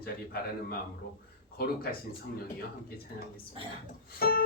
간절히 바라는 마음으로 거룩하신 성령이여 함께 찬양하겠습니다. 주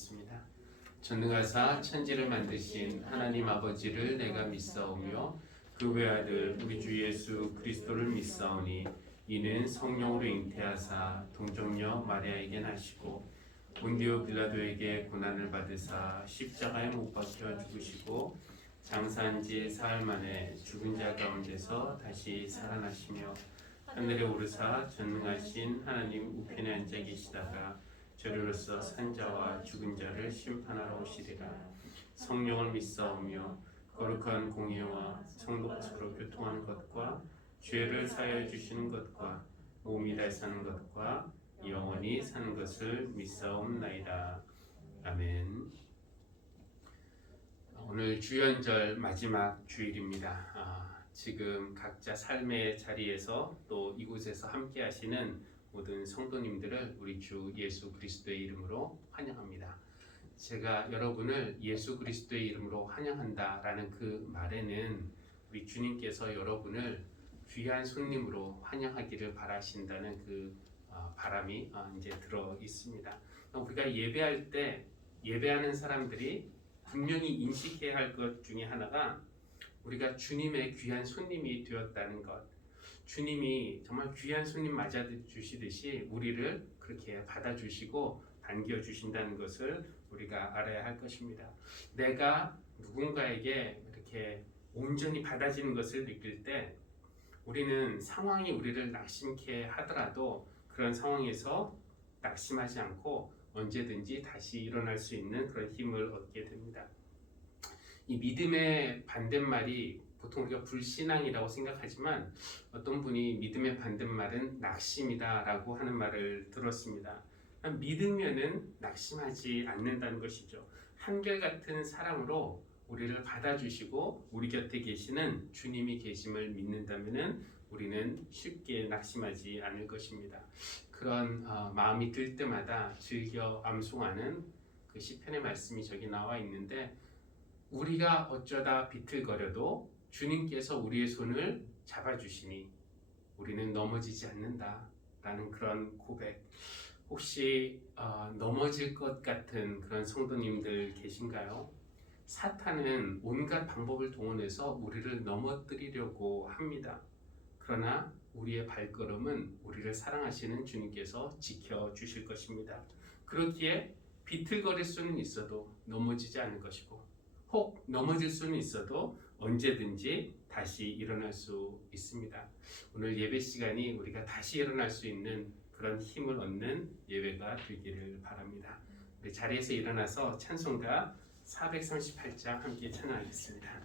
기도하겠습니다. 전능하사 천지를 만드신 하나님 아버지를 내가 믿사오며 그 외아들 우리 주 예수 그리스도를 믿사오니 이는 성령으로 잉태하사 동정녀 마리아에게 나시고 본디오 빌라도에게 고난을 받으사 십자가에 못 박혀 죽으시고 장사한 지 사흘 만에 죽은 자 가운데서 다시 살아나시며 하늘에 오르사 전능하신 하나님 우편에 앉아 계시다가 저리로서 산 자와 죽은 자를 심판하러 오시리라. 성령을 믿사오며 거룩한 공예와 성도가 서로 교통하는 것과 죄를 사하여 주시는 것과 몸이 다 사는 것과 영원히 사는 것을 믿사옵나이다. 아멘. 오늘 주연절 마지막 주일입니다. 지금 각자 삶의 자리에서 또 이곳에서 함께 하시는 모든 성도님들을 우리 주 예수 그리스도의 이름으로 환영합니다. 제가 여러분을 예수 그리스도의 이름으로 환영한다라는 그 말에는 우리 주님께서 여러분을 귀한 손님으로 환영하기를 바라신다는 그 바람이 이제 들어 있습니다. 우리가 예배할 때 예배하는 사람들이 분명히 인식해야 할 것 중에 하나가 우리가 주님의 귀한 손님이 되었다는 것, 주님이 정말 귀한 손님 맞아주시듯이 우리를 그렇게 받아주시고 반겨주신다는 것을 우리가 알아야 할 것입니다. 내가 누군가에게 이렇게 온전히 받아지는 것을 느낄 때 우리는 상황이 우리를 낙심케 하더라도 그런 상황에서 낙심하지 않고 언제든지 다시 일어날 수 있는 그런 힘을 얻게 됩니다. 이 믿음의 반대말이 보통 우리가 불신앙이라고 생각하지만 어떤 분이 믿음의 반대말은 낙심이다라고 하는 말을 들었습니다. 믿으면은 낙심하지 않는다는 것이죠. 한결같은 사랑으로 우리를 받아주시고 우리 곁에 계시는 주님이 계심을 믿는다면은 우리는 쉽게 낙심하지 않을 것입니다. 그런 마음이 들 때마다 즐겨 암송하는 그 시편의 말씀이 저기 나와 있는데, 우리가 어쩌다 비틀거려도 주님께서 우리의 손을 잡아주시니 우리는 넘어지지 않는다라는 그런 고백. 혹시 넘어질 것 같은 그런 성도님들 계신가요? 사탄은 온갖 방법을 동원해서 우리를 넘어뜨리려고 합니다. 그러나 우리의 발걸음은 우리를 사랑하시는 주님께서 지켜주실 것입니다. 그렇기에 비틀거릴 수는 있어도 넘어지지 않을 것이고, 혹 넘어질 수는 있어도 언제든지 다시 일어날 수 있습니다. 오늘 예배 시간이 우리가 다시 일어날 수 있는 그런 힘을 얻는 예배가 되기를 바랍니다. 우리 자리에서 일어나서 찬송가 438장 함께 찬양하겠습니다.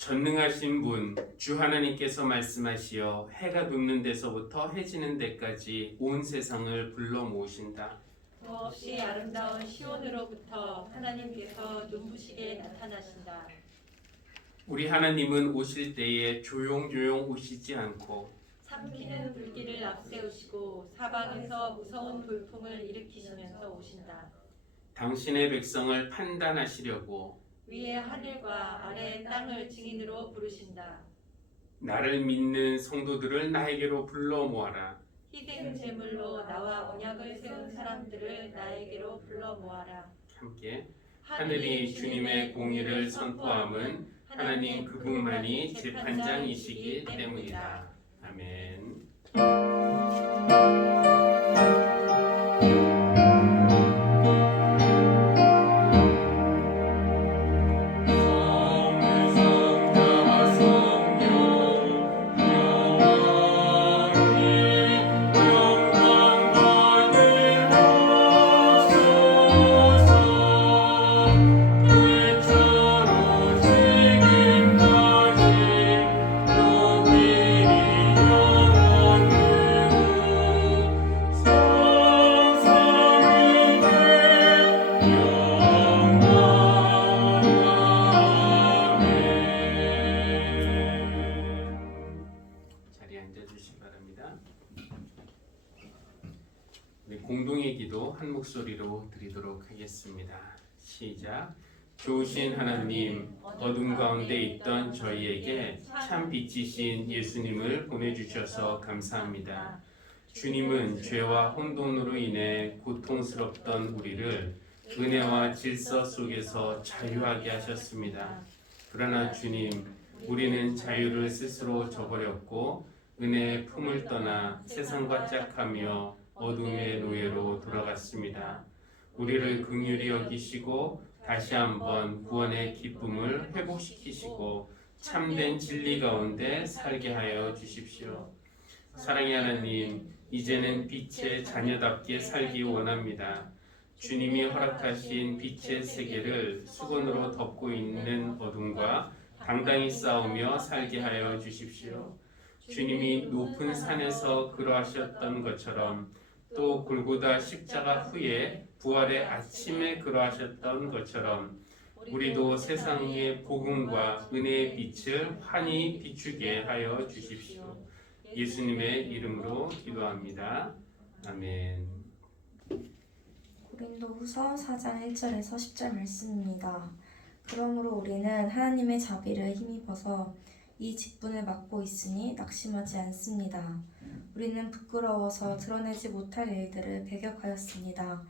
전능하신 분, 주 하나님께서 말씀하시어 해가 눕는 데서부터 해지는 데까지 온 세상을 불러 모으신다. 더없이 아름다운 시온으로부터 하나님께서 눈부시게 나타나신다. 우리 하나님은 오실 때에 조용조용 오시지 않고 삼키는 불길을 앞세우시고 사방에서 무서운 돌풍을 일으키시면서 오신다. 당신의 백성을 판단하시려고 위의 하늘과 아래의 땅을 증인으로 부르신다. 나를 믿는 성도들을 나에게로 불러 모아라. 희생 제물로 나와 언약을 세운 사람들을 나에게로 불러 모아라. 함께 하늘이 주님의 공의를 선포함은 하나님 그분만이 재판장이시기 때문이다. 아멘. 자리에 앉아주시기 바랍니다. 우리 공동의 기도 한 목소리로 드리도록 하겠습니다. 시작. 좋으신 하나님, 어둠 가운데 있던 저희에게 참 빛이신 예수님을 보내주셔서 감사합니다. 주님은 죄와 혼돈으로 인해 고통스럽던 우리를 은혜와 질서 속에서 자유하게 하셨습니다. 그러나 주님, 우리는 자유를 스스로 저버렸고 은혜의 품을 떠나 세상과 짝하며 어둠의 노예로 돌아갔습니다. 우리를 긍휼히 여기시고 다시 한번 구원의 기쁨을 회복시키시고 참된 진리 가운데 살게 하여 주십시오. 사랑의 하나님, 이제는 빛의 자녀답게 살기 원합니다. 주님이 허락하신 빛의 세계를 수건으로 덮고 있는 어둠과 당당히 싸우며 살게 하여 주십시오. 주님이 높은 산에서 그러하셨던 것처럼 또 골고다 십자가 후에 부활의 아침에 그러하셨던 것처럼 우리도 세상의 복음과 은혜의 빛을 환히 비추게 하여 주십시오. 예수님의 이름으로 기도합니다. 아멘. 고린도후서 4장 1절에서 10절 말씀입니다. 그러므로 우리는 하나님의 자비를 힘입어서 이 직분을 맡고 있으니 낙심하지 않습니다. 우리는 부끄러워서 드러내지 못할 일들을 배격하였습니다.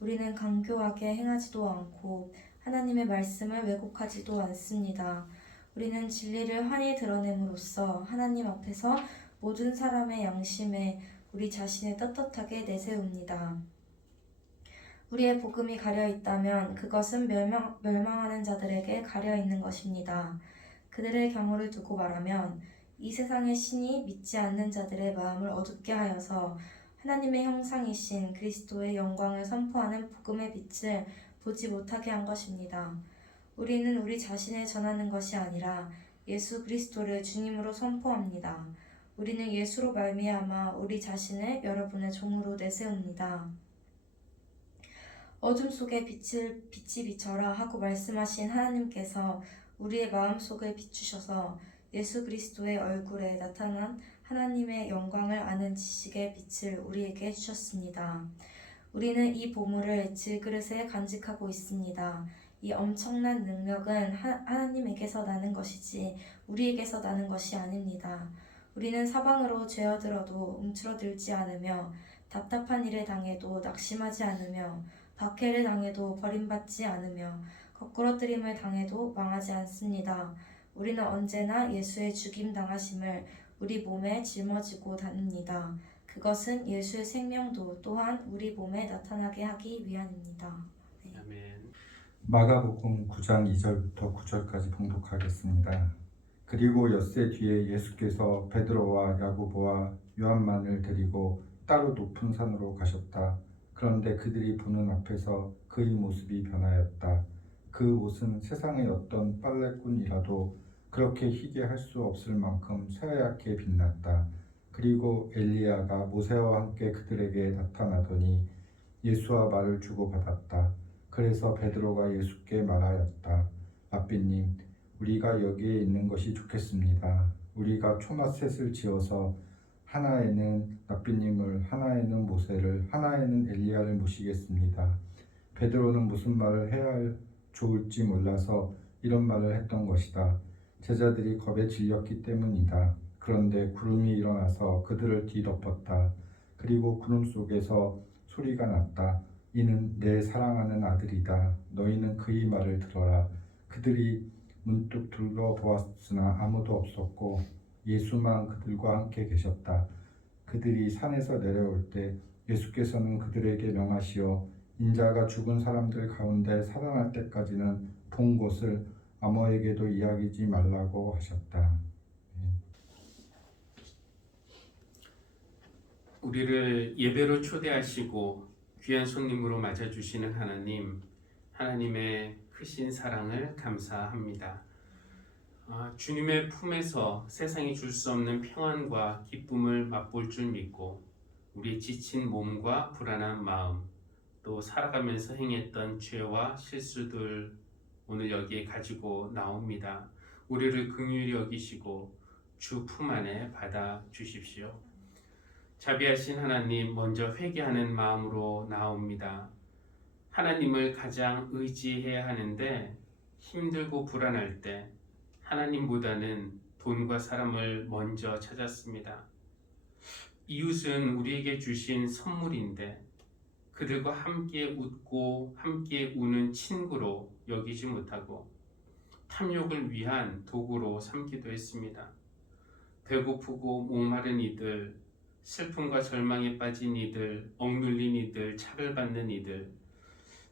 우리는 강교하게 행하지도 않고 하나님의 말씀을 왜곡하지도 않습니다. 우리는 진리를 환히 드러냄으로써 하나님 앞에서 모든 사람의 양심에 우리 자신을 떳떳하게 내세웁니다. 우리의 복음이 가려 있다면 그것은 멸망하는 자들에게 가려 있는 것입니다. 그들의 경우를 두고 말하면 이 세상의 신이 믿지 않는 자들의 마음을 어둡게 하여서 하나님의 형상이신 그리스도의 영광을 선포하는 복음의 빛을 보지 못하게 한 것입니다. 우리는 우리 자신을 전하는 것이 아니라 예수 그리스도를 주님으로 선포합니다. 우리는 예수로 말미암아 우리 자신을 여러분의 종으로 내세웁니다. 어둠 속에 빛이 비쳐라 하고 말씀하신 하나님께서 우리의 마음속을 비추셔서 예수 그리스도의 얼굴에 나타난 하나님의 영광을 아는 지식의 빛을 우리에게 주셨습니다. 우리는 이 보물을 질그릇에 간직하고 있습니다. 이 엄청난 능력은 하나님에게서 나는 것이지 우리에게서 나는 것이 아닙니다. 우리는 사방으로 죄어들어도 움츠러들지 않으며 답답한 일을 당해도 낙심하지 않으며 박해를 당해도 버림받지 않으며 거꾸러뜨림을 당해도 망하지 않습니다. 우리는 언제나 예수의 죽임 당하심을 우리 몸에 짊어지고 다닙니다. 그것은 예수의 생명도 또한 우리 몸에 나타나게 하기 위함입니다. 네. 아멘. 마가복음 9장 2절부터 9절까지 봉독하겠습니다. 그리고 엿새 뒤에 예수께서 베드로와 야고보와 요한만을 데리고 따로 높은 산으로 가셨다. 그런데 그들이 보는 앞에서 그의 모습이 변하였다. 그 옷은 세상의 어떤 빨래꾼이라도 그렇게 희게 할 수 없을 만큼 새하얗게 빛났다. 그리고 엘리야가 모세와 함께 그들에게 나타나더니 예수와 말을 주고받았다. 그래서 베드로가 예수께 말하였다. 랍비님, 우리가 여기에 있는 것이 좋겠습니다. 우리가 초막셋을 지어서 하나에는 랍비님을, 하나에는 모세를, 하나에는 엘리야를 모시겠습니다. 베드로는 무슨 말을 해야 좋을지 몰라서 이런 말을 했던 것이다. 제자들이 겁에 질렸기 때문이다. 그런데 구름이 일어나서 그들을 뒤덮었다. 그리고 구름 속에서 소리가 났다. 이는 내 사랑하는 아들이다. 너희는 그의 말을 들어라. 그들이 문득 둘러보았으나 아무도 없었고 예수만 그들과 함께 계셨다. 그들이 산에서 내려올 때 예수께서는 그들에게 명하시어 인자가 죽은 사람들 가운데 살아날 때까지는 본 곳을 아무에게도 이야기지 말라고 하셨다. 우리를 예배로 초대하시고 귀한 손님으로 맞아주시는 하나님, 하나님의 크신 사랑을 감사합니다. 주님의 품에서 세상이 줄 수 없는 평안과 기쁨을 맛볼 줄 믿고 우리의 지친 몸과 불안한 마음, 또 살아가면서 행했던 죄와 실수들 오늘 여기에 가지고 나옵니다. 우리를 긍휼히 여기시고 주 품 안에 받아 주십시오. 자비하신 하나님, 먼저 회개하는 마음으로 나옵니다. 하나님을 가장 의지해야 하는데 힘들고 불안할 때 하나님보다는 돈과 사람을 먼저 찾았습니다. 이웃은 우리에게 주신 선물인데 그들과 함께 웃고 함께 우는 친구로 여기지 못하고 탐욕을 위한 도구로 삼기도 했습니다. 배고프고 목마른 이들, 슬픔과 절망에 빠진 이들, 억눌린 이들, 차별받는 이들,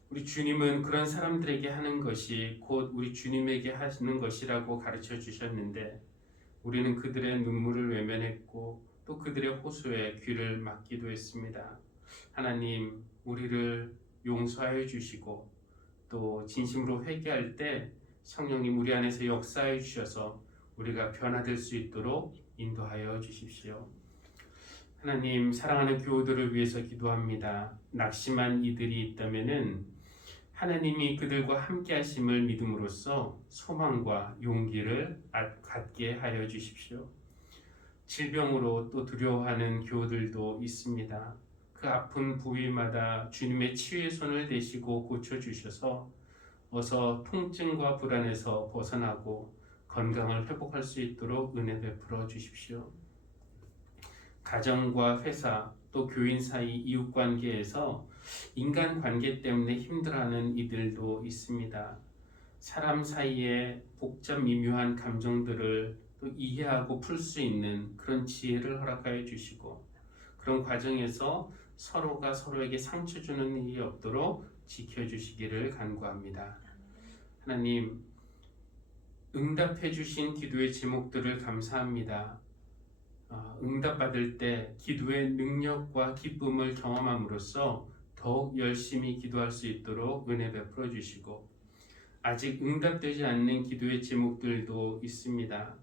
우리 주님은 그런 사람들에게 하는 것이 곧 우리 주님에게 하시는 것이라고 가르쳐 주셨는데 우리는 그들의 눈물을 외면했고 또 그들의 호소에 귀를 막기도 했습니다. 하나님, 우리를 용서하여 주시고 또 진심으로 회개할 때 성령님 우리 안에서 역사해 주셔서 우리가 변화될 수 있도록 인도하여 주십시오. 하나님, 사랑하는 교우들을 위해서 기도합니다. 낙심한 이들이 있다면은 하나님이 그들과 함께 하심을 믿음으로써 소망과 용기를 갖게 하여 주십시오. 질병으로 또 두려워하는 교우들도 있습니다. 그 아픈 부위마다 주님의 치유의 손을 대시고 고쳐주셔서 어서 통증과 불안에서 벗어나고 건강을 회복할 수 있도록 은혜 베풀어 주십시오. 가정과 회사 또 교인 사이 이웃관계에서 인간관계 때문에 힘들어하는 이들도 있습니다. 사람 사이의 복잡 미묘한 감정들을 또 이해하고 풀 수 있는 그런 지혜를 허락하여 주시고 그런 과정에서 서로가 서로에게 상처 주는 일이 없도록 지켜주시기를 간구합니다. 하나님, 응답해 주신 기도의 제목들을 감사합니다. 응답받을 때 기도의 능력과 기쁨을 경험함으로써 더욱 열심히 기도할 수 있도록 은혜 베풀어 주시고 아직 응답되지 않는 기도의 제목들도 있습니다.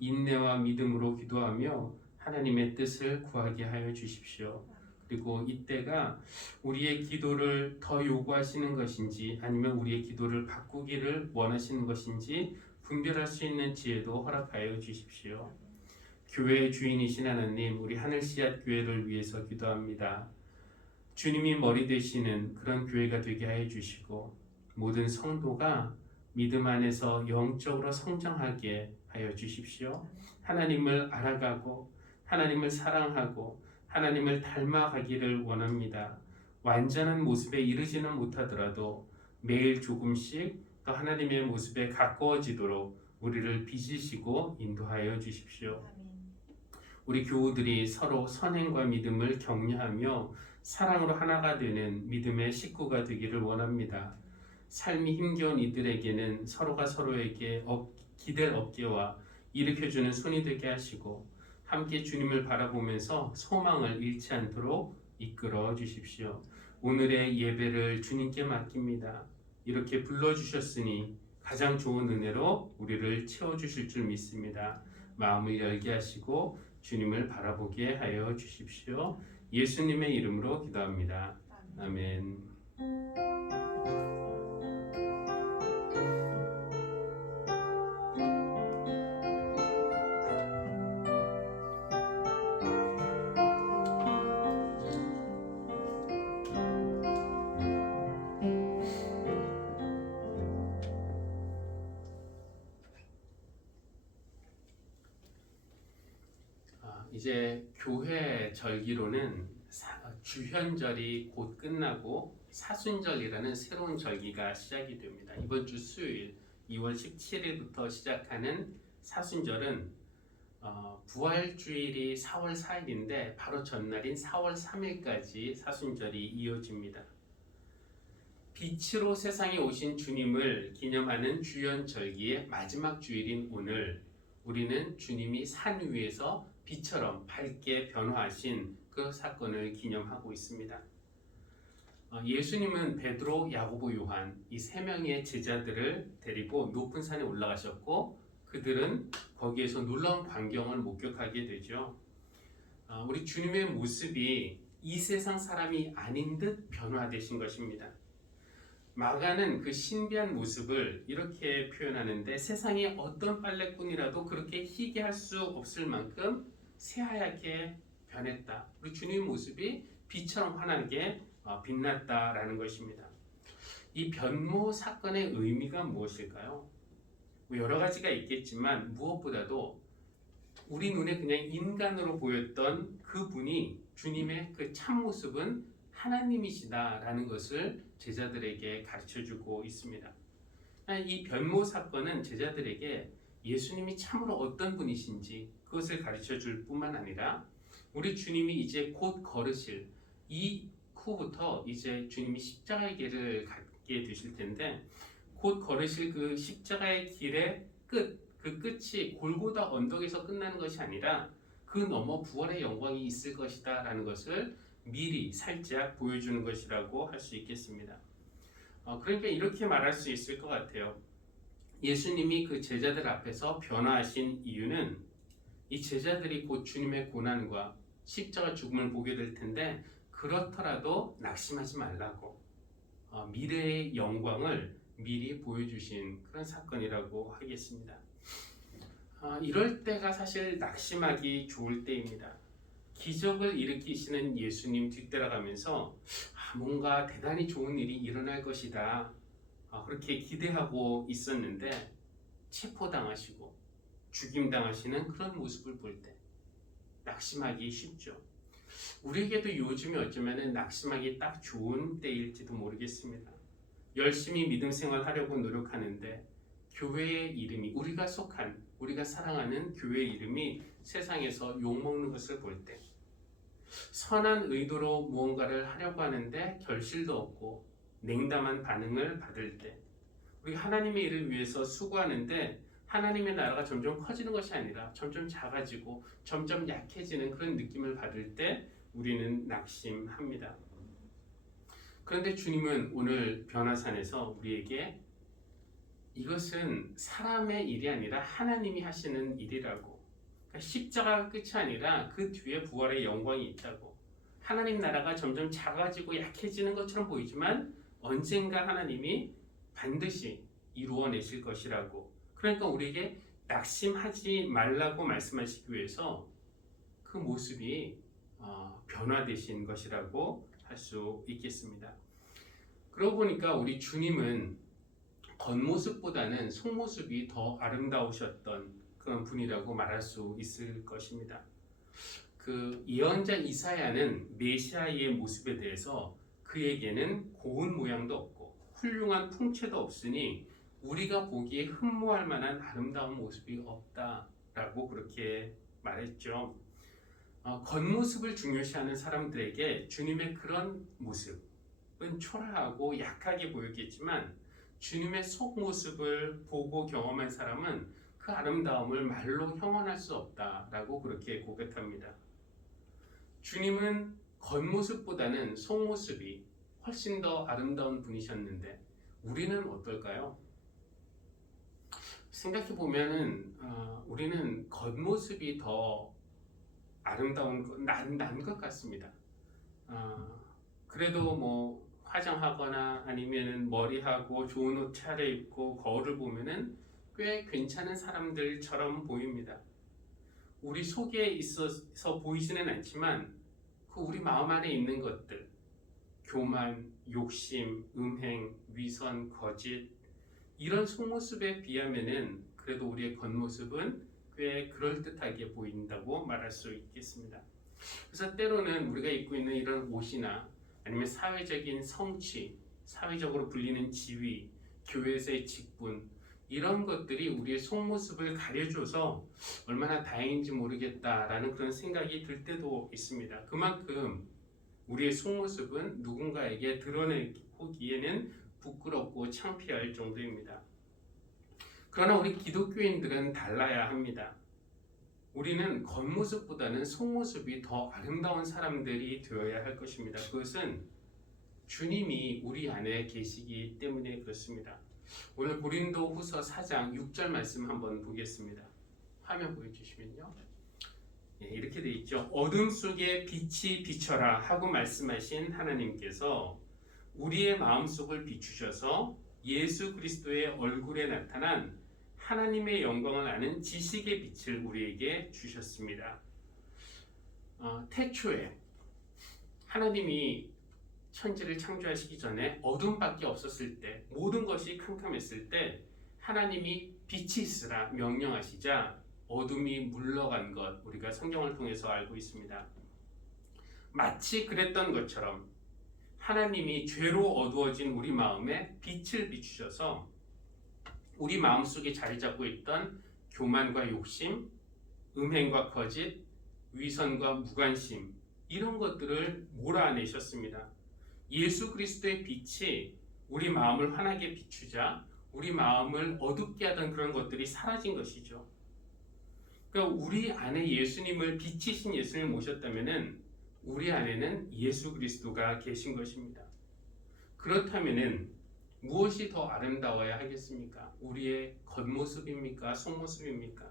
인내와 믿음으로 기도하며 하나님의 뜻을 구하게 하여 주십시오. 그리고 이때가 우리의 기도를 더 요구하시는 것인지 아니면 우리의 기도를 바꾸기를 원하시는 것인지 분별할 수 있는 지혜도 허락하여 주십시오. 교회의 주인이신 하나님, 우리 하늘씨앗 교회를 위해서 기도합니다. 주님이 머리 되시는 그런 교회가 되게 하여 주시고 모든 성도가 믿음 안에서 영적으로 성장하게 하여 주십시오. 하나님을 알아가고 하나님을 사랑하고 하나님을 닮아가기를 원합니다. 완전한 모습에 이르지는 못하더라도 매일 조금씩 더 하나님의 모습에 가까워지도록 우리를 빚으시고 인도하여 주십시오. 우리 교우들이 서로 선행과 믿음을 격려하며 사랑으로 하나가 되는 믿음의 식구가 되기를 원합니다. 삶이 힘겨운 이들에게는 서로가 서로에게 기댈 어깨와 일으켜주는 손이 되게 하시고 함께 주님을 바라보면서 소망을 잃지 않도록 이끌어 주십시오. 오늘의 예배를 주님께 맡깁니다. 이렇게 불러주셨으니 가장 좋은 은혜로 우리를 채워주실 줄 믿습니다. 마음을 열게 하시고 주님을 바라보게 하여 주십시오. 예수님의 이름으로 기도합니다. 아멘. 이제 교회 절기로는 주현절이 곧 끝나고 사순절이라는 새로운 절기가 시작이 됩니다. 이번 주 수요일 2월 17일부터 시작하는 사순절은 부활주일이 4월 4일인데 바로 전날인 4월 3일까지 사순절이 이어집니다. 빛으로 세상에 오신 주님을 기념하는 주현절기의 마지막 주일인 오늘, 우리는 주님이 산 위에서 빛처럼 밝게 변화하신 그 사건을 기념하고 있습니다. 예수님은 베드로, 야고보, 요한 이 세 명의 제자들을 데리고 높은 산에 올라가셨고 그들은 거기에서 놀라운 광경을 목격하게 되죠. 우리 주님의 모습이 이 세상 사람이 아닌 듯 변화되신 것입니다. 마가는 그 신비한 모습을 이렇게 표현하는데 세상에 어떤 빨래꾼이라도 그렇게 희게 할 수 없을 만큼 새하얗게 변했다. 우리 주님의 모습이 빛처럼 환하게 빛났다라는 것입니다. 이 변모 사건의 의미가 무엇일까요? 여러 가지가 있겠지만 무엇보다도 우리 눈에 그냥 인간으로 보였던 그분이 주님의 그 참모습은 하나님이시다라는 것을 제자들에게 가르쳐주고 있습니다. 이 변모 사건은 제자들에게 예수님이 참으로 어떤 분이신지 그것을 가르쳐줄 뿐만 아니라 우리 주님이 이제 곧 걸으실 이후부터 이제 주님이 십자가의 길을 갖게 되실 텐데 곧 걸으실 그 십자가의 길의 끝, 그 끝이 골고다 언덕에서 끝나는 것이 아니라 그 너머 부활의 영광이 있을 것이다 라는 것을 미리 살짝 보여주는 것이라고 할 수 있겠습니다. 그러니까 이렇게 말할 수 있을 것 같아요. 예수님이 그 제자들 앞에서 변화하신 이유는 이 제자들이 곧 주님의 고난과 십자가 죽음을 보게 될 텐데 그렇더라도 낙심하지 말라고 미래의 영광을 미리 보여주신 그런 사건이라고 하겠습니다. 이럴 때가 사실 낙심하기 좋을 때입니다. 기적을 일으키시는 예수님 뒤따라가면서 뭔가 대단히 좋은 일이 일어날 것이다 그렇게 기대하고 있었는데 체포당하시고 죽임당하시는 그런 모습을 볼 때 낙심하기 쉽죠. 우리에게도 요즘이 어쩌면 낙심하기 딱 좋은 때일지도 모르겠습니다. 열심히 믿음 생활하려고 노력하는데 교회의 이름이 우리가 속한 우리가 사랑하는 교회의 이름이 세상에서 욕먹는 것을 볼 때 선한 의도로 무언가를 하려고 하는데 결실도 없고 냉담한 반응을 받을 때 우리 하나님의 일을 위해서 수고하는데 하나님의 나라가 점점 커지는 것이 아니라 점점 작아지고 점점 약해지는 그런 느낌을 받을 때 우리는 낙심합니다. 그런데 주님은 오늘 변화산에서 우리에게 이것은 사람의 일이 아니라 하나님이 하시는 일이라고, 그러니까 십자가가 끝이 아니라 그 뒤에 부활의 영광이 있다고, 하나님 나라가 점점 작아지고 약해지는 것처럼 보이지만 언젠가 하나님이 반드시 이루어내실 것이라고, 그러니까 우리에게 낙심하지 말라고 말씀하시기 위해서 그 모습이 변화되신 것이라고 할 수 있겠습니다. 그러고 보니까 우리 주님은 겉모습보다는 속모습이 더 아름다우셨던 그런 분이라고 말할 수 있을 것입니다. 그 예언자 이사야는 메시아의 모습에 대해서 그에게는 고운 모양도 없고 훌륭한 풍채도 없으니 우리가 보기에 흠모할 만한 아름다운 모습이 없다라고 그렇게 말했죠. 겉모습을 중요시하는 사람들에게 주님의 그런 모습은 초라하고 약하게 보였겠지만 주님의 속모습을 보고 경험한 사람은 그 아름다움을 말로 형언할 수 없다라고 그렇게 고백합니다. 주님은 겉모습보다는 속모습이 훨씬 더 아름다운 분이셨는데 우리는 어떨까요? 생각해 보면은 우리는 겉모습이 더 아름다운 난 것 같습니다. 그래도 뭐 화장하거나 아니면은 머리하고 좋은 옷 차려입고 거울을 보면은 꽤 괜찮은 사람들처럼 보입니다. 우리 속에 있어서 보이지는 않지만 그 우리 마음 안에 있는 것들, 교만, 욕심, 음행, 위선, 거짓, 이런 속모습에 비하면은 그래도 우리의 겉모습은 꽤 그럴듯하게 보인다고 말할 수 있겠습니다. 그래서 때로는 우리가 입고 있는 이런 옷이나 아니면 사회적인 성취, 사회적으로 불리는 지위, 교회에서의 직분, 이런 것들이 우리의 속모습을 가려줘서 얼마나 다행인지 모르겠다라는 그런 생각이 들 때도 있습니다. 그만큼 우리의 속모습은 누군가에게 드러내기에는 부끄럽고 창피할 정도입니다. 그러나 우리 기독교인들은 달라야 합니다. 우리는 겉모습보다는 속모습이 더 아름다운 사람들이 되어야 할 것입니다. 그것은 주님이 우리 안에 계시기 때문에 그렇습니다. 오늘 고린도후서 4장 6절 말씀 한번 보겠습니다. 화면 보여주시면요. 이렇게 돼 있죠. 어둠 속에 빛이 비춰라 하고 말씀하신 하나님께서 우리의 마음속을 비추셔서 예수 그리스도의 얼굴에 나타난 하나님의 영광을 아는 지식의 빛을 우리에게 주셨습니다. 태초에 하나님이 천지를 창조하시기 전에 어둠밖에 없었을 때, 모든 것이 캄캄했을 때 하나님이 빛이 있으라 명령하시자 어둠이 물러간 것, 우리가 성경을 통해서 알고 있습니다. 마치 그랬던 것처럼 하나님이 죄로 어두워진 우리 마음에 빛을 비추셔서 우리 마음속에 자리 잡고 있던 교만과 욕심, 음행과 거짓, 위선과 무관심, 이런 것들을 몰아내셨습니다. 예수 그리스도의 빛이 우리 마음을 환하게 비추자 우리 마음을 어둡게 하던 그런 것들이 사라진 것이죠. 그러니까 우리 안에 예수님을, 빛이신 예수님을 모셨다면은 우리 안에는 예수 그리스도가 계신 것입니다. 그렇다면은 무엇이 더 아름다워야 하겠습니까? 우리의 겉모습입니까? 속모습입니까?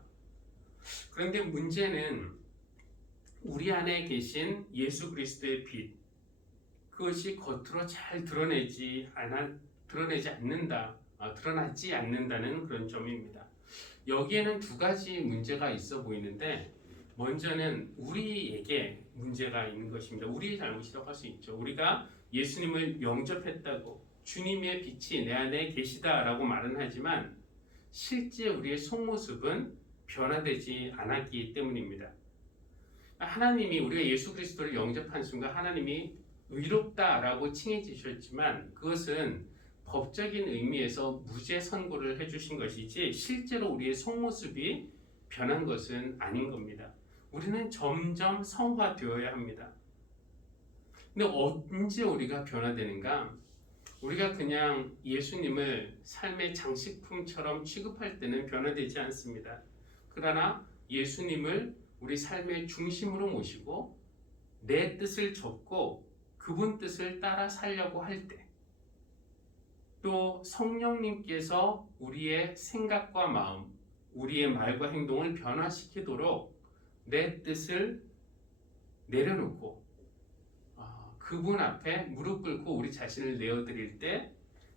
그런데 문제는 우리 안에 계신 예수 그리스도의 빛, 그것이 겉으로 잘 드러나지 않는다는 그런 점입니다. 여기에는 두 가지 문제가 있어 보이는데, 먼저는 우리에게 문제가 있는 것입니다. 우리의 잘못이라고 할 수 있죠. 우리가 예수님을 영접했다고, 주님의 빛이 내 안에 계시다라고 말은 하지만 실제 우리의 속모습은 변화되지 않았기 때문입니다. 하나님이, 우리가 예수 그리스도를 영접한 순간 하나님이 의롭다라고 칭해 주셨지만 그것은 법적인 의미에서 무죄 선고를 해주신 것이지 실제로 우리의 속모습이 변한 것은 아닌 겁니다. 우리는 점점 성화되어야 합니다. 근데 언제 우리가 변화되는가? 우리가 그냥 예수님을 삶의 장식품처럼 취급할 때는 변화되지 않습니다. 그러나 예수님을 우리 삶의 중심으로 모시고 내 뜻을 접고 그분 뜻을 따라 살려고 할 때, 또 성령님께서 우리의 생각과 마음, 우리의 말과 행동을 변화시키도록 내 뜻을 내려놓고 그분 앞에 무릎 꿇고 우리 자신을 내어드릴 때,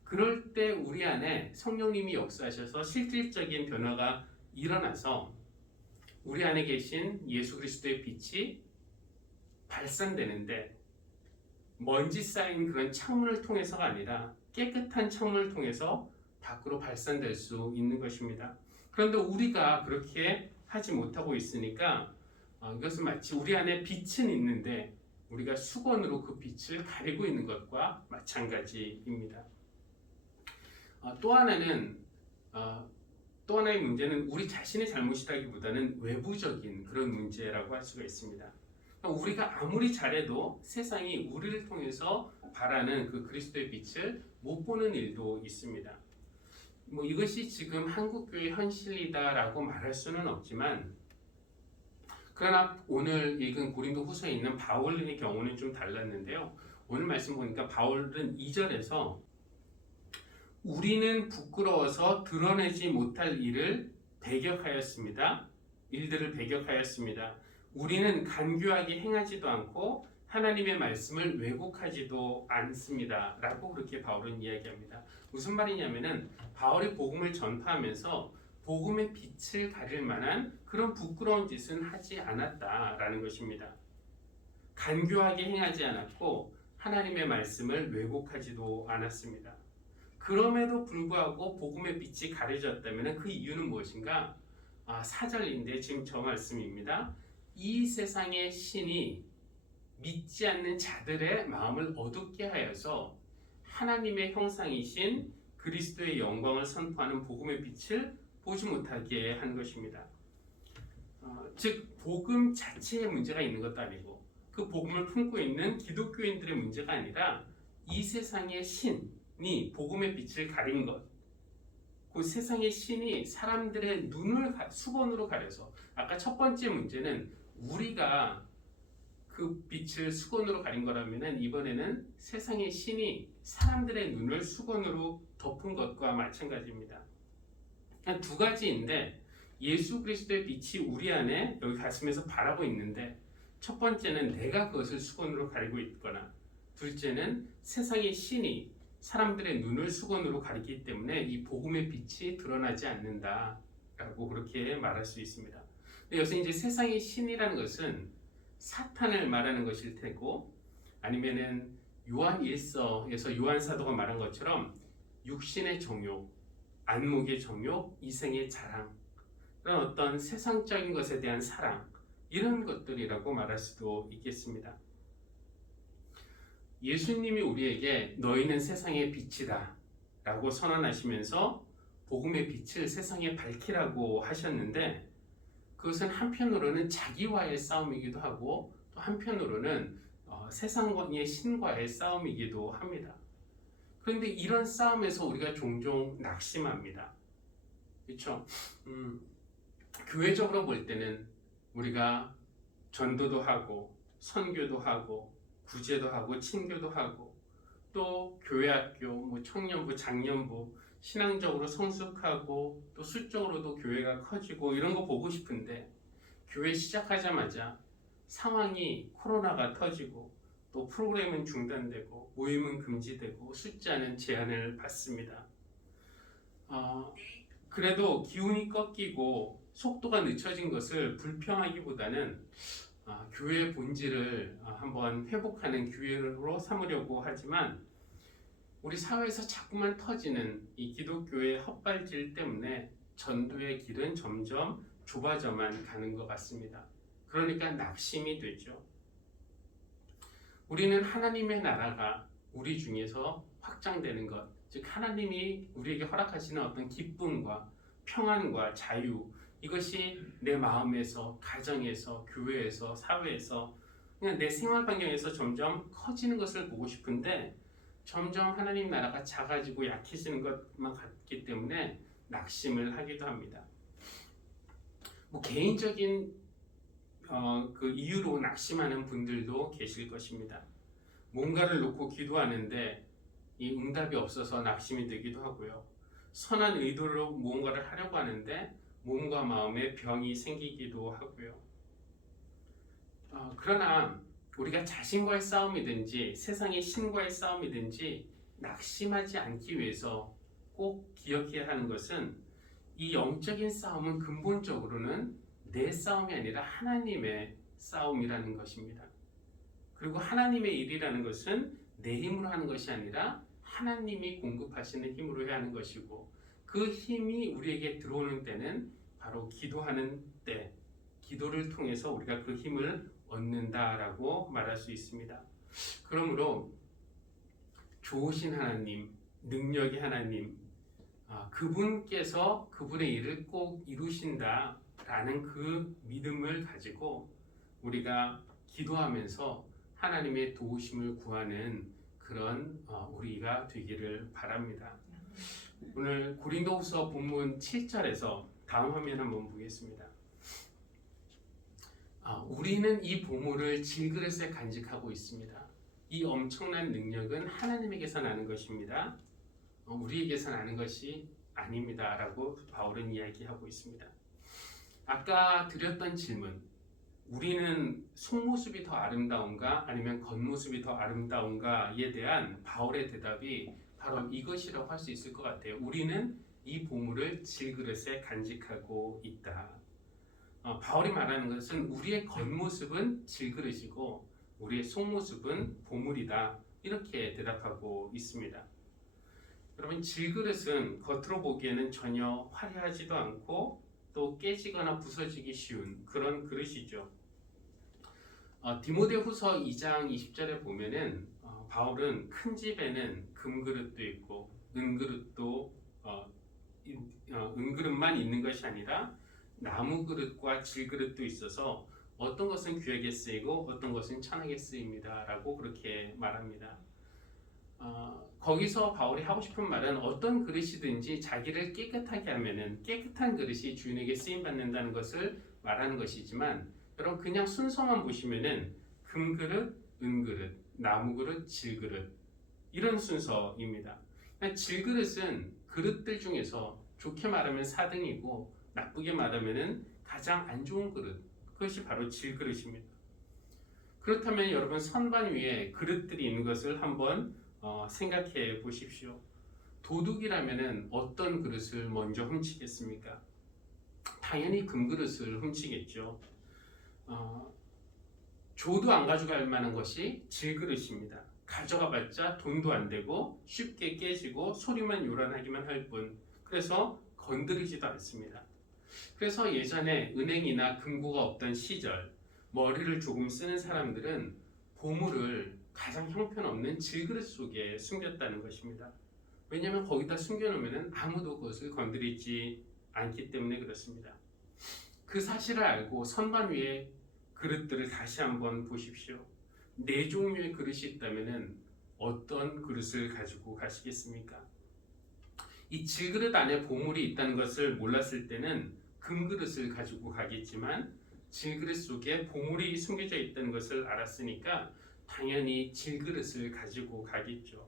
그럴 때 우리 안에 성령님이 역사하셔서 실질적인 변화가 일어나서 우리 안에 계신 예수 그리스도의 빛이 발산되는데, 먼지 쌓인 그런 창문을 통해서가 아니라 깨끗한 창문을 통해서 밖으로 발산될 수 있는 것입니다. 그런데 우리가 그렇게 하지 못하고 있으니까 이것은 마치 우리 안에 빛은 있는데 우리가 수건으로 그 빛을 가리고 있는 것과 마찬가지입니다. 또 하나의 문제는 우리 자신의 잘못이라기보다는 외부적인 그런 문제라고 할 수가 있습니다. 우리가 아무리 잘해도 세상이 우리를 통해서 바라는 그 그리스도의 빛을 못 보는 일도 있습니다. 이것이 지금 한국교회 현실이다라고 말할 수는 없지만, 그러나 오늘 읽은 고린도후서에 있는 바울의 경우는 좀 달랐는데요. 오늘 말씀 보니까 바울은 2절에서 우리는 부끄러워서 드러내지 못할 일들을 배격하였습니다. 우리는 간교하게 행하지도 않고 하나님의 말씀을 왜곡하지도 않습니다. 라고 그렇게 바울은 이야기합니다. 무슨 말이냐면은 바울이 복음을 전파하면서 복음의 빛을 가릴 만한 그런 부끄러운 짓은 하지 않았다라는 것입니다. 간교하게 행하지 않았고 하나님의 말씀을 왜곡하지도 않았습니다. 그럼에도 불구하고 복음의 빛이 가려졌다면 그 이유는 무엇인가? 4절인데 지금 저 말씀입니다. 이 세상의 신이 믿지 않는 자들의 마음을 어둡게 하여서 하나님의 형상이신 그리스도의 영광을 선포하는 복음의 빛을 보지 못하게 한 것입니다. 즉 복음 자체에 문제가 있는 것도 아니고 그 복음을 품고 있는 기독교인들의 문제가 아니라 이 세상의 신이 복음의 빛을 가린 것, 그 세상의 신이 사람들의 눈을 수건으로 가려서, 아까 첫 번째 문제는 우리가 그 빛을 수건으로 가린 거라면 이번에는 세상의 신이 사람들의 눈을 수건으로 덮은 것과 마찬가지입니다. 그냥 두 가지인데 예수 그리스도의 빛이 우리 안에 여기 가슴에서 바라고 있는데, 첫 번째는 내가 그것을 수건으로 가리고 있거나, 둘째는 세상의 신이 사람들의 눈을 수건으로 가리기 때문에 이 복음의 빛이 드러나지 않는다라고 그렇게 말할 수 있습니다. 근데 여기서 이제 세상의 신이라는 것은 사탄을 말하는 것일 테고, 아니면은 요한 1서에서 요한 사도가 말한 것처럼 육신의 정욕, 안목의 정욕, 이생의 자랑, 그런 어떤 세상적인 것에 대한 사랑, 이런 것들이라고 말할 수도 있겠습니다. 예수님이 우리에게 너희는 세상의 빛이다 라고 선언하시면서 복음의 빛을 세상에 밝히라고 하셨는데, 그것은 한편으로는 자기와의 싸움이기도 하고 또 한편으로는 세상의 신과의 싸움이기도 합니다. 그런데 이런 싸움에서 우리가 종종 낙심합니다. 그렇죠? 교회적으로 볼 때는 우리가 전도도 하고 선교도 하고 구제도 하고 친교도 하고 또 교회학교, 청년부, 장년부 신앙적으로 성숙하고 또 수적으로도 교회가 커지고 이런 거 보고 싶은데, 교회 시작하자마자 상황이 코로나가 터지고 또 프로그램은 중단되고 모임은 금지되고 숫자는 제한을 받습니다. 그래도 기운이 꺾이고 속도가 늦춰진 것을 불평하기보다는 교회의 본질을 한번 회복하는 기회로 삼으려고 하지만, 우리 사회에서 자꾸만 터지는 이 기독교의 헛발질 때문에 전도의 길은 점점 좁아져만 가는 것 같습니다. 그러니까 낙심이 되죠. 우리는 하나님의 나라가 우리 중에서 확장되는 것, 즉 하나님이 우리에게 허락하시는 어떤 기쁨과 평안과 자유, 이것이 내 마음에서, 가정에서, 교회에서, 사회에서, 그냥 내 생활 반경에서 점점 커지는 것을 보고 싶은데, 점점 하나님 나라가 작아지고 약해지는 것만 같기 때문에 낙심을 하기도 합니다. 개인적인 그 이유로 낙심하는 분들도 계실 것입니다. 뭔가를 놓고 기도하는데 이 응답이 없어서 낙심이 되기도 하고요. 선한 의도로 무언가를 하려고 하는데 몸과 마음에 병이 생기기도 하고요. 그러나 우리가 자신과의 싸움이든지 세상의 신과의 싸움이든지 낙심하지 않기 위해서 꼭 기억해야 하는 것은, 이 영적인 싸움은 근본적으로는 내 싸움이 아니라 하나님의 싸움이라는 것입니다. 그리고 하나님의 일이라는 것은 내 힘으로 하는 것이 아니라 하나님이 공급하시는 힘으로 해야 하는 것이고, 그 힘이 우리에게 들어오는 때는 바로 기도하는 때, 기도를 통해서 우리가 그 힘을 얻는다라고 말할 수 있습니다. 그러므로 좋으신 하나님, 능력의 하나님, 그분께서 그분의 일을 꼭 이루신다라는 그 믿음을 가지고 우리가 기도하면서 하나님의 도우심을 구하는 그런 우리가 되기를 바랍니다. 오늘 고린도후서 본문 7절에서 다음 화면 한번 보겠습니다. 우리는 이 보물을 질그릇에 간직하고 있습니다. 이 엄청난 능력은 하나님에게서 나는 것입니다. 우리에게서는 아는 것이 아닙니다라고 바울은 이야기하고 있습니다. 아까 드렸던 질문, 우리는 속모습이 더 아름다운가 아니면 겉모습이 더 아름다운가에 대한 바울의 대답이 바로 이것이라고 할 수 있을 것 같아요. 우리는 이 보물을 질그릇에 간직하고 있다. 바울이 말하는 것은 우리의 겉모습은 질그릇이고 우리의 속모습은 보물이다. 이렇게 대답하고 있습니다. 여러분, 질그릇은 겉으로 보기에는 전혀 화려하지도 않고 또 깨지거나 부서지기 쉬운 그런 그릇이죠. 디모데후서 2장 20절에 보면은 바울은 큰 집에는 금그릇도 있고 은그릇도 은그릇만 있는 것이 아니라 나무 그릇과 질그릇도 있어서 어떤 것은 귀하게 쓰이고 어떤 것은 천하게 쓰입니다 라고 그렇게 말합니다. 거기서 바울이 하고 싶은 말은 어떤 그릇이든지 자기를 깨끗하게 하면은 깨끗한 그릇이 주인에게 쓰임 받는다는 것을 말하는 것이지만, 여러분 그냥 순서만 보시면은 금그릇, 은그릇, 나무그릇, 질그릇 이런 순서입니다. 질그릇은 그릇들 중에서 좋게 말하면 4등이고 나쁘게 말하면은 가장 안 좋은 그릇, 그것이 바로 질그릇입니다. 그렇다면 여러분, 선반 위에 그릇들이 있는 것을 한번 생각해 보십시오. 도둑이라면은 어떤 그릇을 먼저 훔치겠습니까? 당연히 금그릇을 훔치겠죠. 줘도 안 가져갈 만한 것이 질그릇입니다. 가져가봤자 돈도 안 되고 쉽게 깨지고 소리만 요란하기만 할 뿐. 그래서 건드리지도 않습니다. 그래서 예전에 은행이나 금고가 없던 시절, 머리를 조금 쓰는 사람들은 보물을 가장 형편없는 질그릇 속에 숨겼다는 것입니다. 왜냐하면 거기다 숨겨놓으면 아무도 그것을 건드리지 않기 때문에 그렇습니다. 그 사실을 알고 선반 위에 그릇들을 다시 한번 보십시오. 4종류의 그릇이 있다면 어떤 그릇을 가지고 가시겠습니까? 이 질그릇 안에 보물이 있다는 것을 몰랐을 때는 금그릇을 가지고 가겠지만, 질그릇 속에 보물이 숨겨져 있다는 것을 알았으니까 당연히 질그릇을 가지고 가겠죠.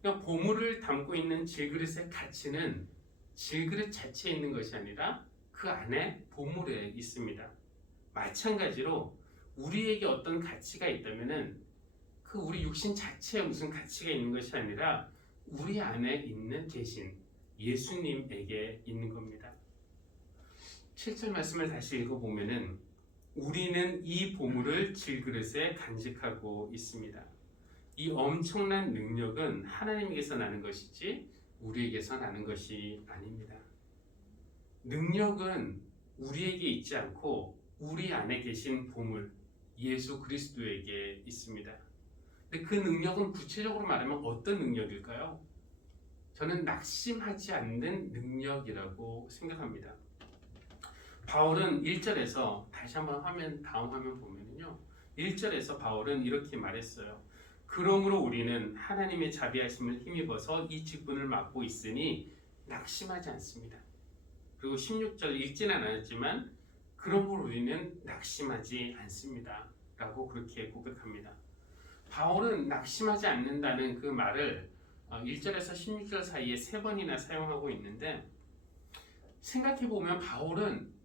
그러니까 보물을 담고 있는 질그릇의 가치는 질그릇 자체에 있는 것이 아니라 그 안에 보물에 있습니다. 마찬가지로 우리에게 어떤 가치가 있다면은 그 우리 육신 자체에 무슨 가치가 있는 것이 아니라 우리 안에 있는 대신 예수님에게 있는 겁니다. 7절 말씀을 다시 읽어보면은 우리는 이 보물을 질그릇에 간직하고 있습니다. 이 엄청난 능력은 하나님에게서 나는 것이지 우리에게서 나는 것이 아닙니다. 능력은 우리에게 있지 않고 우리 안에 계신 보물 예수 그리스도에게 있습니다. 근데 그 능력은 구체적으로 말하면 어떤 능력일까요? 저는 낙심하지 않는 능력이라고 생각합니다. 바울은 1절에서 다시 한번 다음 화면 보면요, 1절에서 바울은 이렇게 말했어요. 그러므로 우리는 하나님의 자비하심을 힘입어서 이 직분을 맡고 있으니 낙심하지 않습니다. 그리고 16절 읽지는 않았지만 그러므로 우리는 낙심하지 않습니다 라고 그렇게 고백합니다. 바울은 낙심하지 않는다는 그 말을 1절에서 16절 사이에 3번이나 사용하고 있는데, 생각해보면 바울은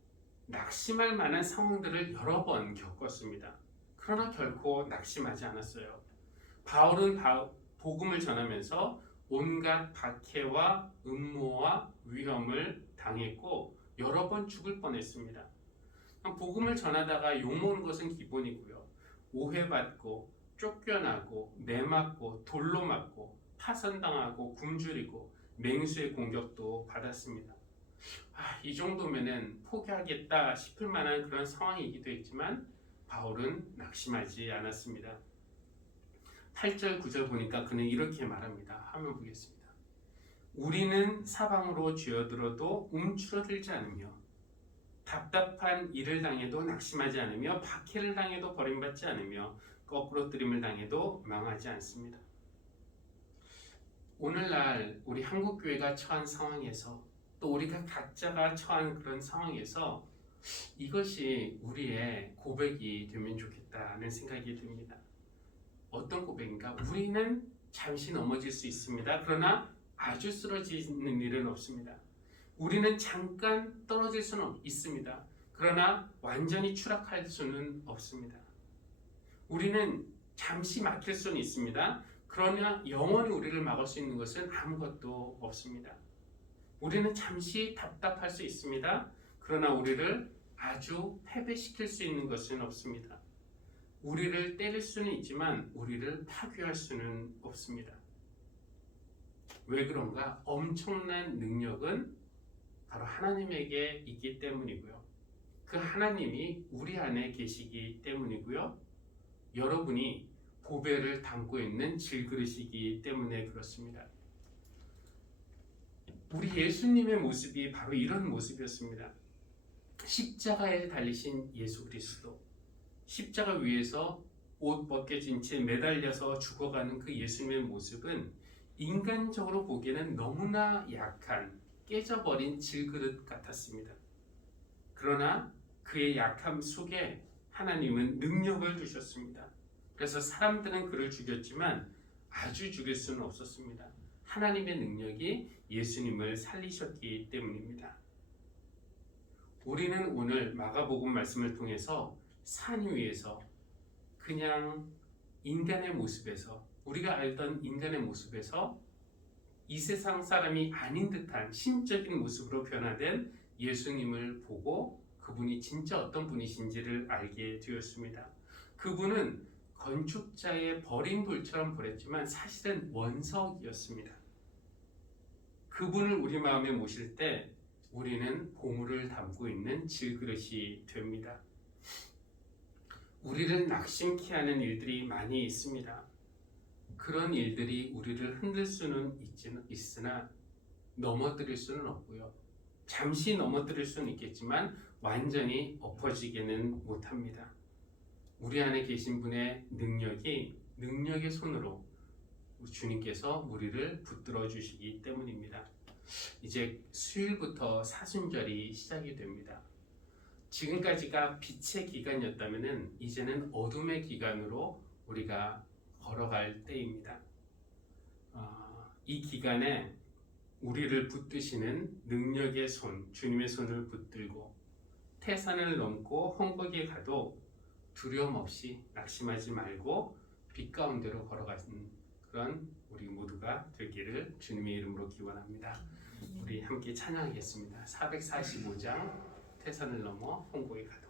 낙심할 만한 상황들을 여러 번 겪었습니다. 그러나 결코 낙심하지 않았어요. 바울은 복음을 전하면서 온갖 박해와 음모와 위험을 당했고 여러 번 죽을 뻔했습니다. 복음을 전하다가 욕먹는 것은 기본이고요. 오해받고 쫓겨나고 매맞고 돌로 맞고 파선당하고 굶주리고 맹수의 공격도 받았습니다. 이 정도면은 포기하겠다 싶을 만한 그런 상황이기도 했지만 바울은 낙심하지 않았습니다. 8절 9절 보니까 그는 이렇게 말합니다. 화면 보겠습니다. 우리는 사방으로 쥐어들어도 움츠러들지 않으며 답답한 일을 당해도 낙심하지 않으며 박해를 당해도 버림받지 않으며 거꾸로 뜨림을 당해도 망하지 않습니다. 오늘날 우리 한국교회가 처한 상황에서, 또 우리가 각자가 처한 그런 상황에서 이것이 우리의 고백이 되면 좋겠다는 생각이 듭니다. 어떤 고백인가? 우리는 잠시 넘어질 수 있습니다. 그러나 아주 쓰러지는 일은 없습니다. 우리는 잠깐 떨어질 수는 있습니다. 그러나 완전히 추락할 수는 없습니다. 우리는 잠시 막힐 수는 있습니다. 그러나 영원히 우리를 막을 수 있는 것은 아무것도 없습니다. 우리는 잠시 답답할 수 있습니다. 그러나 우리를 아주 패배시킬 수 있는 것은 없습니다. 우리를 때릴 수는 있지만 우리를 파괴할 수는 없습니다. 왜 그런가? 엄청난 능력은 바로 하나님에게 있기 때문이고요. 그 하나님이 우리 안에 계시기 때문이고요. 여러분이 보배를 담고 있는 질그릇이기 때문에 그렇습니다. 우리 예수님의 모습이 바로 이런 모습이었습니다. 십자가에 달리신 예수 그리스도, 십자가 위에서 옷 벗겨진 채 매달려서 죽어가는 그 예수님의 모습은 인간적으로 보기에는 너무나 약한 깨져버린 질그릇 같았습니다. 그러나 그의 약함 속에 하나님은 능력을 주셨습니다. 그래서 사람들은 그를 죽였지만 아주 죽일 수는 없었습니다. 하나님의 능력이 예수님을 살리셨기 때문입니다. 우리는 오늘 마가복음 말씀을 통해서 산 위에서 그냥 인간의 모습에서, 우리가 알던 인간의 모습에서 이 세상 사람이 아닌 듯한 신적인 모습으로 변화된 예수님을 보고 그분이 진짜 어떤 분이신지를 알게 되었습니다. 그분은 건축자의 버린 돌처럼 보였지만 사실은 원석이었습니다. 그분을 우리 마음에 모실 때 우리는 보물을 담고 있는 질그릇이 됩니다. 우리를 낙심케 하는 일들이 많이 있습니다. 그런 일들이 우리를 흔들 수는 있으나 넘어뜨릴 수는 없고요. 잠시 넘어뜨릴 수는 있겠지만 완전히 엎어지게는 못합니다. 우리 안에 계신 분의 능력의 손으로 주님께서 우리를 붙들어 주시기 때문입니다. 이제 수요일부터 사순절이 시작이 됩니다. 지금까지가 빛의 기간이었다면 이제는 어둠의 기간으로 우리가 걸어갈 때입니다. 이 기간에 우리를 붙드시는 능력의 손, 주님의 손을 붙들고 태산을 넘고 홍거기에 가도 두려움 없이 낙심하지 말고 빛 가운데로 걸어가는 그런 우리 모두가 되기를 주님의 이름으로 기원합니다. 우리 함께 찬양하겠습니다. 445장 태산을 넘어 홍거기에 가도.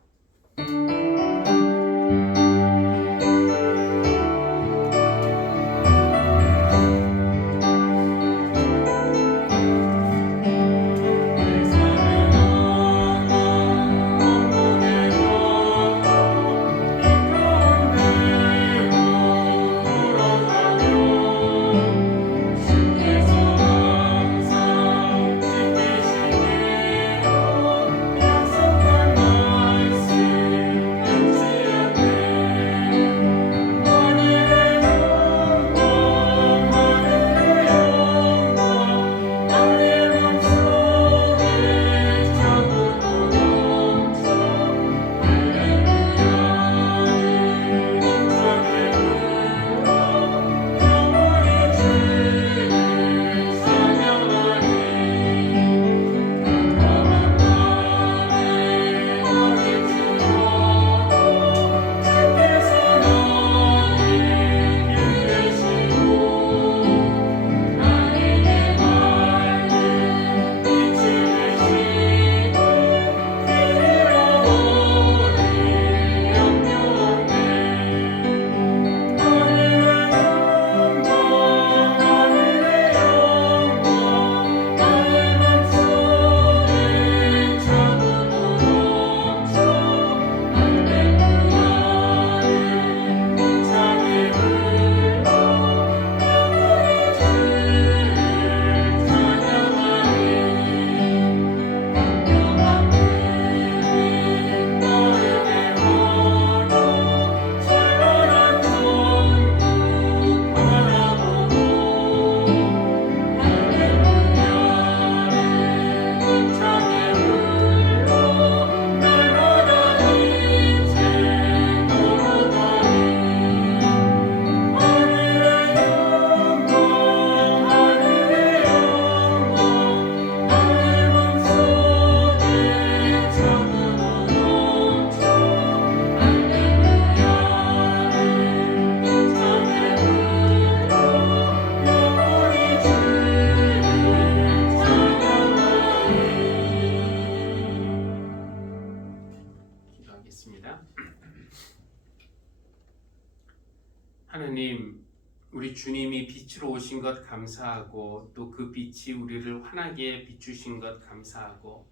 하나님, 우리 주님이 빛으로 오신 것 감사하고 또 그 빛이 우리를 환하게 비추신 것 감사하고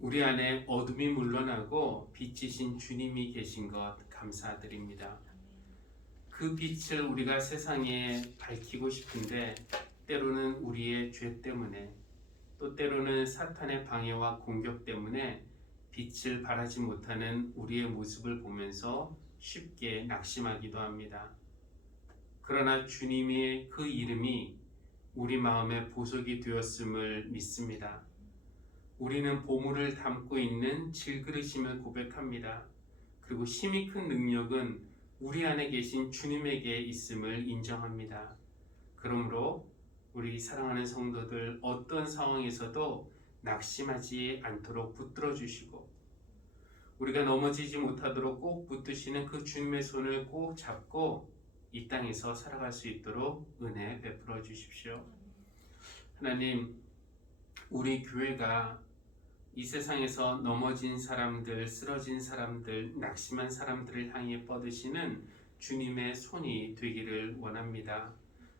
우리 안에 어둠이 물러나고 빛이신 주님이 계신 것 감사드립니다. 그 빛을 우리가 세상에 밝히고 싶은데 때로는 우리의 죄 때문에 또 때로는 사탄의 방해와 공격 때문에 빛을 발하지 못하는 우리의 모습을 보면서 쉽게 낙심하기도 합니다. 그러나 주님의 그 이름이 우리 마음의 보석이 되었음을 믿습니다. 우리는 보물을 담고 있는 질그릇임을 고백합니다. 그리고 힘이 큰 능력은 우리 안에 계신 주님에게 있음을 인정합니다. 그러므로 우리 사랑하는 성도들 어떤 상황에서도 낙심하지 않도록 붙들어 주시고 우리가 넘어지지 못하도록 꼭 붙드시는 그 주님의 손을 꼭 잡고 이 땅에서 살아갈 수 있도록 은혜 베풀어 주십시오. 하나님, 우리 교회가 이 세상에서 넘어진 사람들, 쓰러진 사람들, 낙심한 사람들을 향해 뻗으시는 주님의 손이 되기를 원합니다.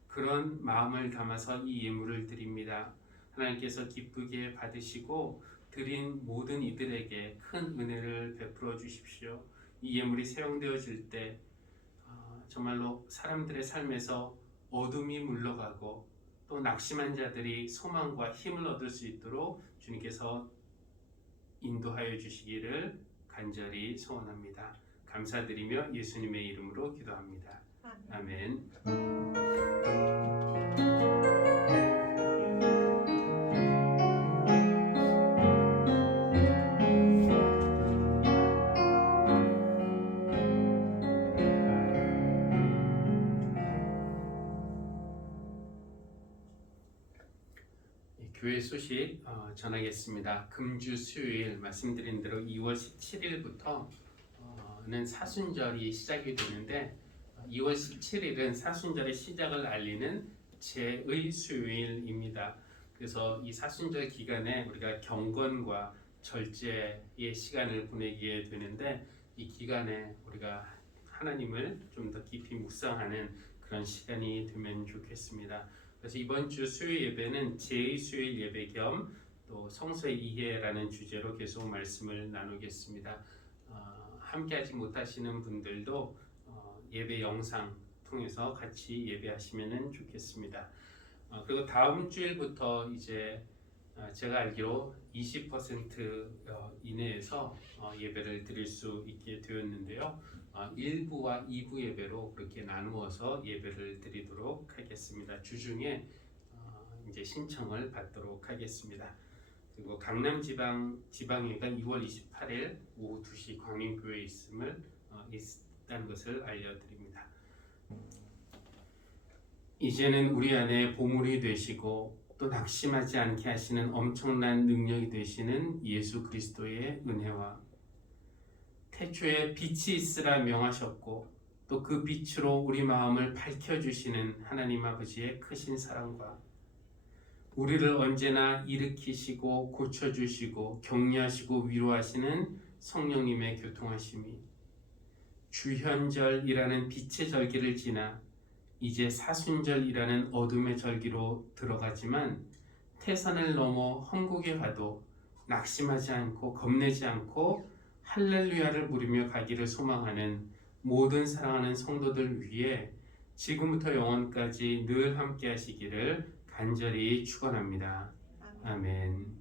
그런 마음을 담아서 이 예물을 드립니다. 하나님께서 기쁘게 받으시고 드린 모든 이들에게 큰 은혜를 베풀어 주십시오. 이 예물이 사용되어질 때 정말로 사람들의 삶에서 어둠이 물러가고 또 낙심한 자들이 소망과 힘을 얻을 수 있도록 주님께서 인도하여 주시기를 간절히 소원합니다. 감사드리며 예수님의 이름으로 기도합니다. 아멘. 교회 소식 전하겠습니다. 금주 수요일 말씀드린 대로 2월 17일부터는 사순절이 시작이 되는데 2월 17일은 사순절의 시작을 알리는 제의 수요일입니다. 그래서 이 사순절 기간에 우리가 경건과 절제의 시간을 보내게 되는데 이 기간에 우리가 하나님을 좀 더 깊이 묵상하는 그런 시간이 되면 좋겠습니다. 그래서 이번 주 수요 예배는 제의 수요일 예배 겸 또 성서의 이해라는 주제로 계속 말씀을 나누겠습니다. 함께하지 못하시는 분들도 예배 영상 통해서 같이 예배하시면 좋겠습니다. 그리고 다음 주일부터 이제 제가 알기로 20% 이내에서 예배를 드릴 수 있게 되었는데요. 1부와 2부 예배로 그렇게 나누어서 예배를 드리도록 하겠습니다. 주중에 이제 신청을 받도록 하겠습니다. 그리고 강남 지방회가 2월 28일 오후 2시 광림교회에 있다는 것을 알려드립니다. 이제는 우리 안에 보물이 되시고 또 낙심하지 않게 하시는 엄청난 능력이 되시는 예수 그리스도의 은혜와 태초에 빛이 있으라 명하셨고 또 그 빛으로 우리 마음을 밝혀주시는 하나님 아버지의 크신 사랑과 우리를 언제나 일으키시고 고쳐주시고 격려하시고 위로하시는 성령님의 교통하심이 주현절이라는 빛의 절기를 지나 이제 사순절이라는 어둠의 절기로 들어가지만 태산을 넘어 험곡에 가도 낙심하지 않고 겁내지 않고 할렐루야를 부르며 가기를 소망하는 모든 사랑하는 성도들 위해 지금부터 영원까지 늘 함께 하시기를 간절히 축원합니다. 아멘.